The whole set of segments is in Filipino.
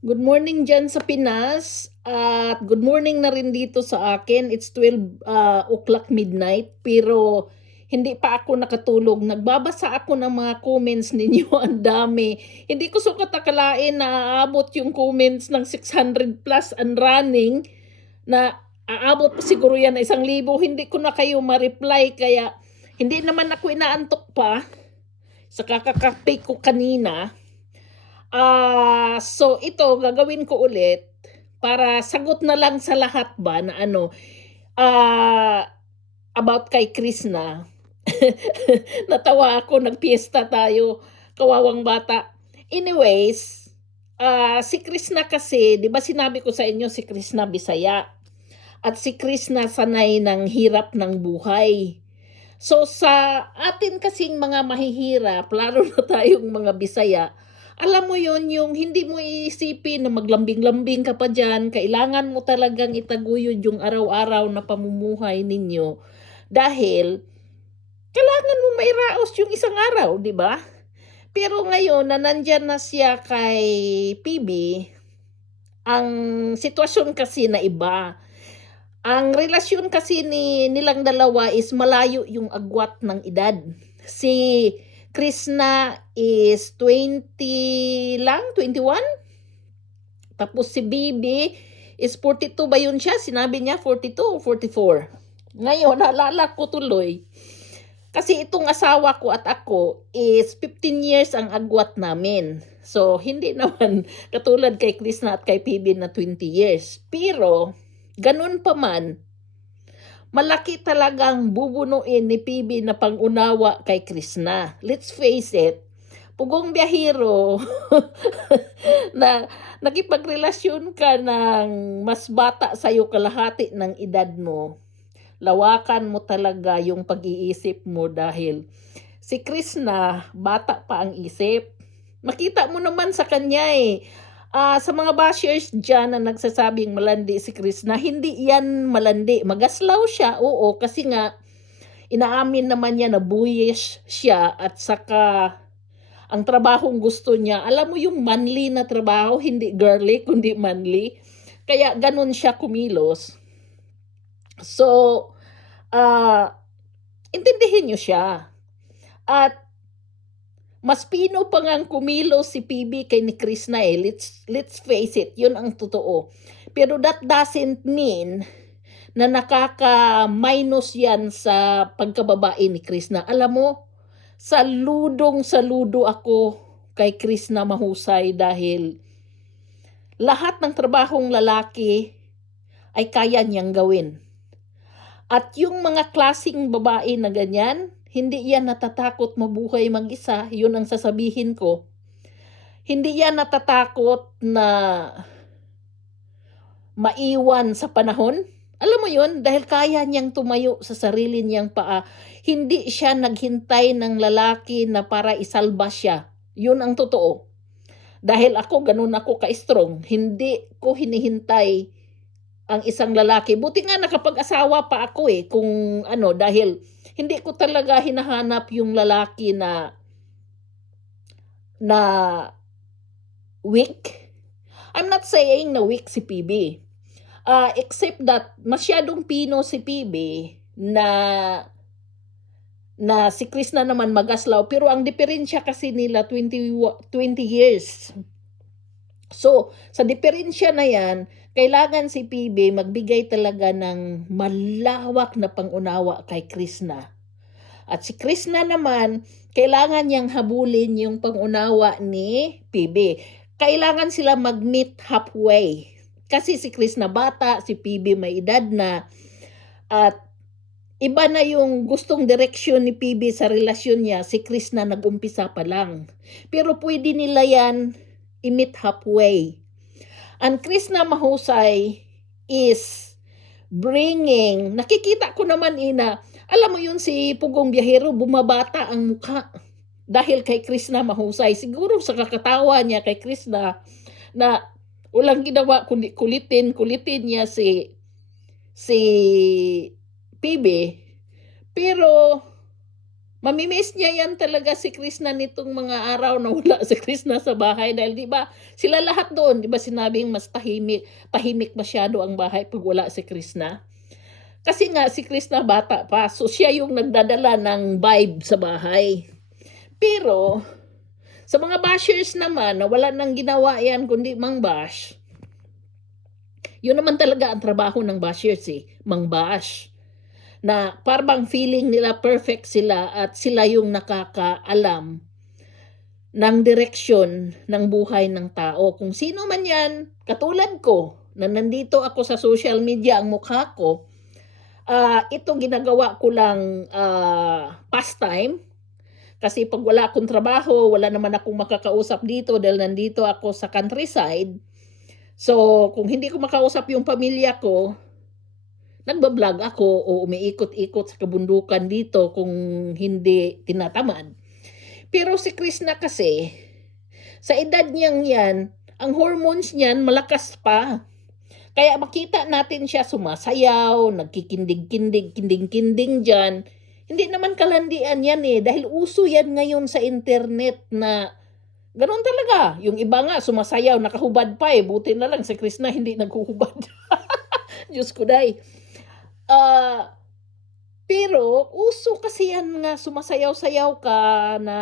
Good morning dyan sa Pinas at good morning na rin dito sa akin. It's 12 o'clock midnight pero hindi pa ako nakatulog. Nagbabasa ako ng mga comments ninyo. Ang dami. Hindi ko sukat akalain na aabot yung comments ng 600 plus and running na aabot pa siguro yan na 1,000. Hindi ko na kayo ma-reply kaya hindi naman ako inaantok pa sa kakakape ko kanina. So ito gagawin ko ulit para sagot na lang sa lahat ba na ah, about kay Krishna. Natawa ako, nagpiesta tayo, kawawang bata. Anyways, si Krishna kasi, 'di ba sinabi ko sa inyo si Krishna Bisaya at si Krishna sanay ng hirap ng buhay. So sa atin kasing mga mahihirap, lalo na tayong mga Bisaya, alam mo yon yung hindi mo iisipin na maglambing-lambing ka pa diyan, kailangan mo talagang itaguyod yung araw-araw na pamumuhay ninyo dahil kailangan mo mairaos yung isang araw, di ba? Pero ngayon na nandiyan na siya kay PB, ang sitwasyon kasi na iba. Ang relasyon kasi nilang dalawa is malayo yung agwat ng edad. Si Krishna is 20 lang, 21. Tapos si Bibi is 42 ba yun siya? Sinabi niya 42 o 44. Ngayon, naalala ko tuloy. Kasi itong asawa ko at ako is 15 years ang agwat namin. So, hindi naman katulad kay Krishna at kay PB na 20 years. Pero, ganun pa man, malaki talagang bubunuin ni PB na pangunawa kay Krishna. Let's face it, pugong biyahero na nakipagrelasyon ka ng mas bata sa'yo kalahati ng edad mo, lawakan mo talaga yung pag-iisip mo dahil si Krishna, bata pa ang isip. Makita mo naman sa kanya eh. Sa mga bashers dyan na nagsasabing malandi si Krishna, hindi yan malandi. Magaslaw siya, oo, kasi nga inaamin naman niya na buwish siya at saka ang trabahong gusto niya. Alam mo yung manly na trabaho, hindi girly, kundi manly. Kaya ganun siya kumilos. So, intindihin niyo siya. At mas pino pa ngang kumilos si PB kay ni Krishna eh. Let's face it, yun ang totoo. Pero that doesn't mean na nakaka-minus yan sa pagkababae ni Krishna. Alam mo, saludo ako kay Krishna mahusay dahil lahat ng trabahong lalaki ay kaya niyang gawin. At yung mga klasing babae na ganyan, hindi yan natatakot mabuhay mag-isa. Yun ang sasabihin ko. Hindi yan natatakot na maiwan sa panahon. Alam mo yun, dahil kaya niyang tumayo sa sarili niyang paa. Hindi siya naghintay ng lalaki na para isalba siya. Yun ang totoo. Dahil ako, ganun ako ka-strong. Hindi ko hinihintay ang isang lalaki. Buti nga nakapag-asawa pa ako eh. Kung dahil hindi ko talaga hinahanap yung lalaki na weak. I'm not saying na weak si PB. Except that masyadong pino si PB na si Krishna naman magaslaw. Pero ang diferensya kasi nila 20 years. So, sa diferensya na yan, kailangan si PB magbigay talaga ng malawak na pangunawa kay Krishna. At si Krishna naman, kailangan niyang habulin yung pangunawa ni PB. Kailangan sila mag-meet halfway. Kasi si Krishna bata, si PB may edad na. At iba na yung gustong direksyon ni PB sa relasyon niya, si Krishna nag-umpisa pa lang. Pero pwede nila yan i-meet halfway. Ang Krishna mahusay is bringing, nakikita ko naman alam mo yun si Pugong Biyahero, bumabata ang mukha. Dahil kay Krishna mahusay. Siguro sa kakatawa niya kay Krishna na walang ginawa kundi kulitin niya si PB. Pero Mamimiss niya yan talaga si Krishna nitong mga araw na wala si Krishna sa bahay dahil 'di ba, sila lahat doon 'di ba sinabing mas tahimik masyado ang bahay 'pag wala si Krishna. Kasi nga si Krishna bata pa, so siya yung nagdadala ng vibe sa bahay. Pero sa mga bashers naman na wala nang ginawa yan kundi mang-bash, yun naman talaga ang trabaho ng bashers, mang-bash. Na parang feeling nila perfect sila at sila yung nakakaalam ng direksyon ng buhay ng tao. Kung sino man yan, katulad ko, na nandito ako sa social media, ang mukha ko, ito ginagawa ko lang pastime. Kasi pag wala akong trabaho, wala naman akong makakausap dito dahil nandito ako sa countryside. So, kung hindi ko makausap yung pamilya ko, nagba-vlog ako o umiikot-ikot sa kabundukan dito kung hindi tinatamad. Pero si Krishna kasi, sa edad niyang yan, ang hormones niyan malakas pa. Kaya makita natin siya sumasayaw, nagkikindig-kindig, kinding-kinding dyan. Hindi naman kalandian yan dahil uso yan ngayon sa internet na ganun talaga. Yung iba nga sumasayaw, nakahubad pa buti na lang si Krishna hindi naghuhubad. Diyos ko day. Pero uso kasi yan nga sumasayaw-sayaw ka na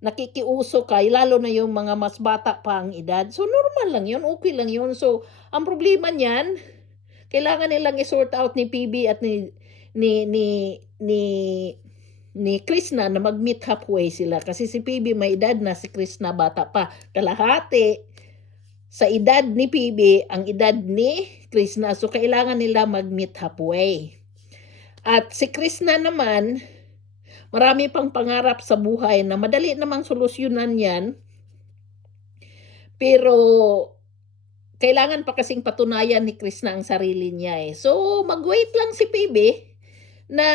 nakikiuso ka, lalo na yung mga mas bata pa ang edad. So normal lang yun, okay lang yun. So ang problema niyan, kailangan nilang i-sort out ni PB at ni Krishna na mag-meet halfway sila. Kasi si PB may edad na, si Krishna bata pa. Kalahati sa edad ni PB, ang edad ni Krishna. So kailangan nila mag-meet halfway. At si Krishna naman, marami pang pangarap sa buhay na madali namang solusyonan yan. Pero kailangan pa kasing patunayan ni Krishna ang sarili niya So mag-wait lang si PB na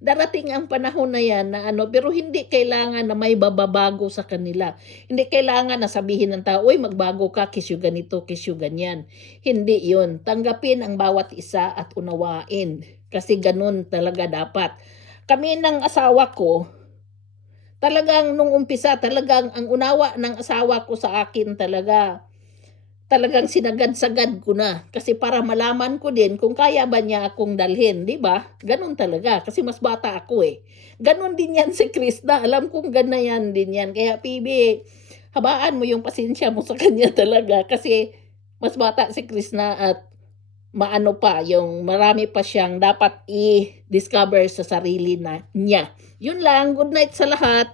darating ang panahon na yan na pero hindi kailangan na may bababago sa kanila. Hindi kailangan na sabihin ng tao, uy, magbago ka, kisyo ganito, kisyo ganyan. Hindi yun. Tanggapin ang bawat isa at unawain. Kasi ganun talaga dapat. Kami ng asawa ko, talagang nung umpisa, talagang ang unawa ng asawa ko sa akin talagang sinagad-sagad ko na. Kasi para malaman ko din kung kaya ba niya akong dalhin, di ba? Ganun talaga, kasi mas bata ako Ganun din yan si Krishna, alam kong ganayan din yan. Kaya PB, habaan mo yung pasensya mo sa kanya talaga kasi mas bata si Krishna at maano pa, yung marami pa siyang dapat i-discover sa sarili niya. Yun lang, good night sa lahat.